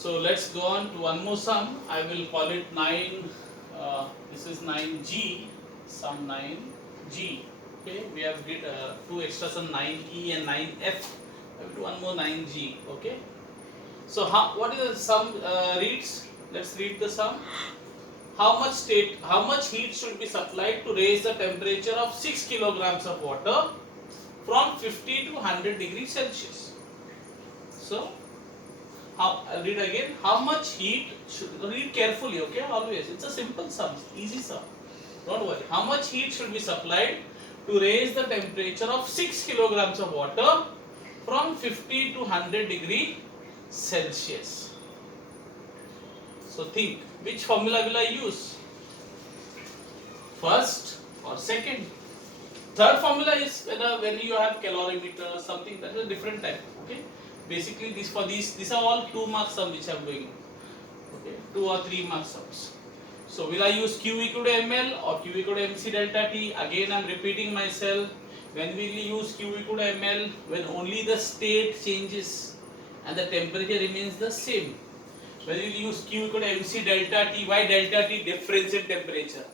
So let's go on to one more sum. I will call it 9. This is 9G, sum 9G. Okay, we have did two extra sum 9E and 9F. I will do one more 9G. Okay. So what is the sum reads? Let's read the sum. How much heat should be supplied to raise the temperature of 6 kilograms of water from 50 to 100 degrees Celsius? So I'll read again. How much heat should, read carefully, okay? Always. It's a simple sum, easy sum. Don't worry. How much heat should be supplied to raise the temperature of 6 kilograms of water from 50 to 100 degree Celsius? So think, which formula will I use? First or second? Third formula is when you have calorimeter, something that is a different type. Okay. Basically, these are all 2 mark sum which I am doing. Okay, 2 or 3 mark sums. So will I use Q equal to ml or Q equal to mc delta T? Again, I am repeating myself. When will we use Q equal to ml? When only the state changes and the temperature remains the same. When we use Q equal to mc delta T, why delta T? Difference in temperature.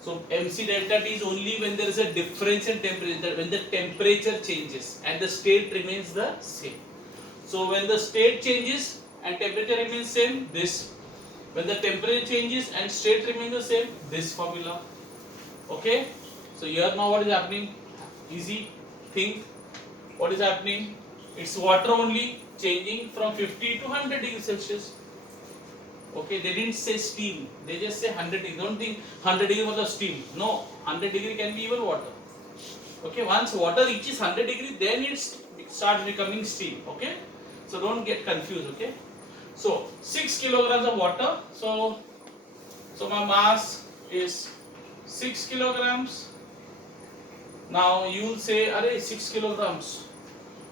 So mc delta T is only when there is a difference in temperature, when the temperature changes and the state remains the same. So when the state changes and temperature remains same, this. When the temperature changes and state remains the same, this formula. Okay. So here now what is happening? Easy. Think. What is happening? It's water only changing from 50 to 100 degrees Celsius. Okay, they didn't say steam. They just say 100 degree. Don't think 100 degree was steam. No, 100 degree can be even water. Okay, once water reaches 100 degree, then it starts becoming steam. Okay, so don't get confused. Okay, so 6 kilograms of water. So my mass is 6 kilograms. Now you will say, "Arey, 6 kilograms."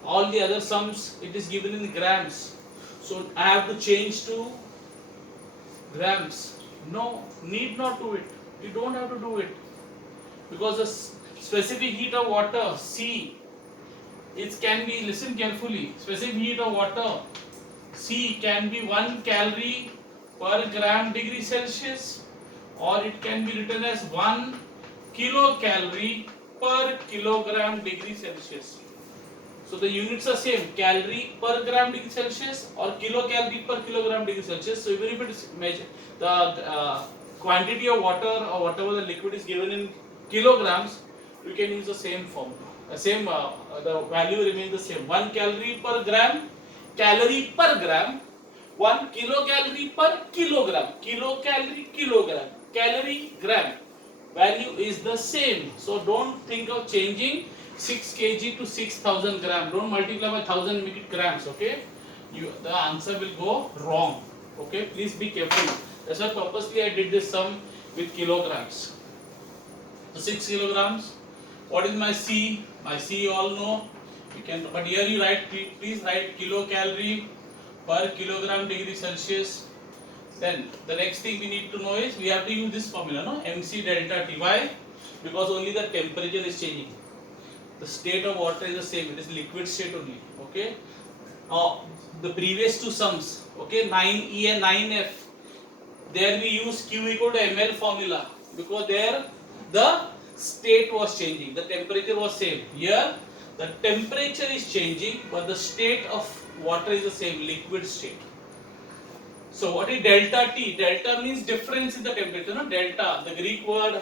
All the other sums it is given in grams. So I have to change to grams. No, need not do it. You don't have to do it, because the specific heat of water, C, it can be, listen carefully, specific heat of water, C, can be 1 calorie per gram degree Celsius, or it can be written as 1 kilocalorie per kilogram degree Celsius. So the units are same, calorie per gram degree Celsius or kilocalorie per kilogram degree Celsius. So even if it is measure the quantity of water or whatever the liquid is given in kilograms, you can use the same formula. The value remains the same. 1 calorie per gram, calorie per gram, 1 kilocalorie per kilogram, kilocalorie kilogram, calorie gram. Value is the same. So don't think of changing 6 kg to 6,000 gram. Don't multiply by 1000, make it grams. Okay, the answer will go wrong. Okay, please be careful. That's why purposely I did this sum with kilograms. So 6 kilograms. What is my C? My C you all know. You can, but here you write, please write kilocalorie per kilogram degree Celsius. Then the next thing we need to know is we have to use this formula, no? mc delta T. Why? Because only the temperature is changing. The state of water is the same. It is liquid state only. Okay. Now the previous two sums, okay, 9E and 9F, there we use Q equal to ml formula, because there the state was changing, the temperature was same. Here the temperature is changing, but the state of water is the same, liquid state. So what is delta T? Delta means difference in the temperature. No? Delta, the Greek word,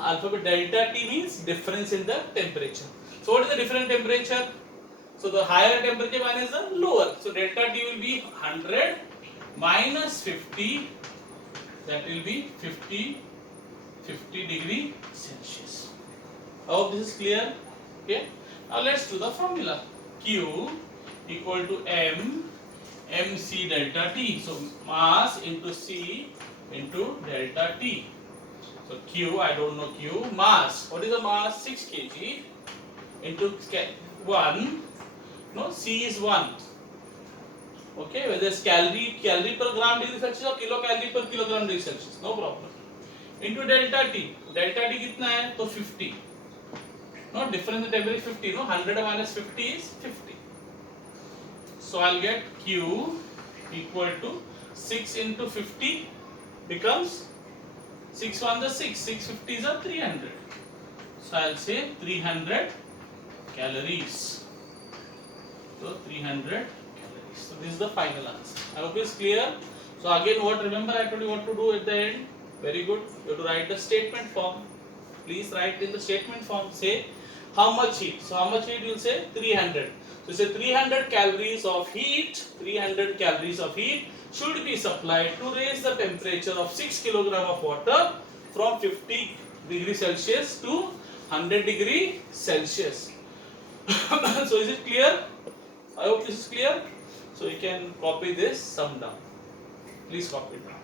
alphabet delta T means difference in the temperature. So what is the different temperature? So the higher temperature minus the lower. So delta T will be 100 minus 50. That will be 50 degree Celsius. I hope this is clear. Okay. Now let's do the formula. Q equal to mc delta T. So mass into C into delta T. So Q, I don't know Q. Mass. What is the mass? 6 kg into 1. No, C is 1. Okay, whether it's calorie per gram degree Celsius or kilocalorie per kilogram degree Celsius, no problem. Into delta T. Delta T कितना है? तो 50. No, difference in temperature 50. No, 100 minus 50 is 50. So I'll get Q equal to 6 into 50 becomes 6 1 the 6, 650 is a 300. So I'll say 300 calories. So 300 calories. So this is the final answer. I hope it's clear. So again, what remember I told you what to do at the end. Very good. You have to write the statement form. Please write in the statement form. Say how much heat. So how much heat you will say 300. So say 300 calories of heat. 300 calories of heat should be supplied to raise the temperature of 6 kilogram of water from 50 degree Celsius to 100 degree Celsius. So is it clear? I hope this is clear. So you can copy this sum down. Please copy it down.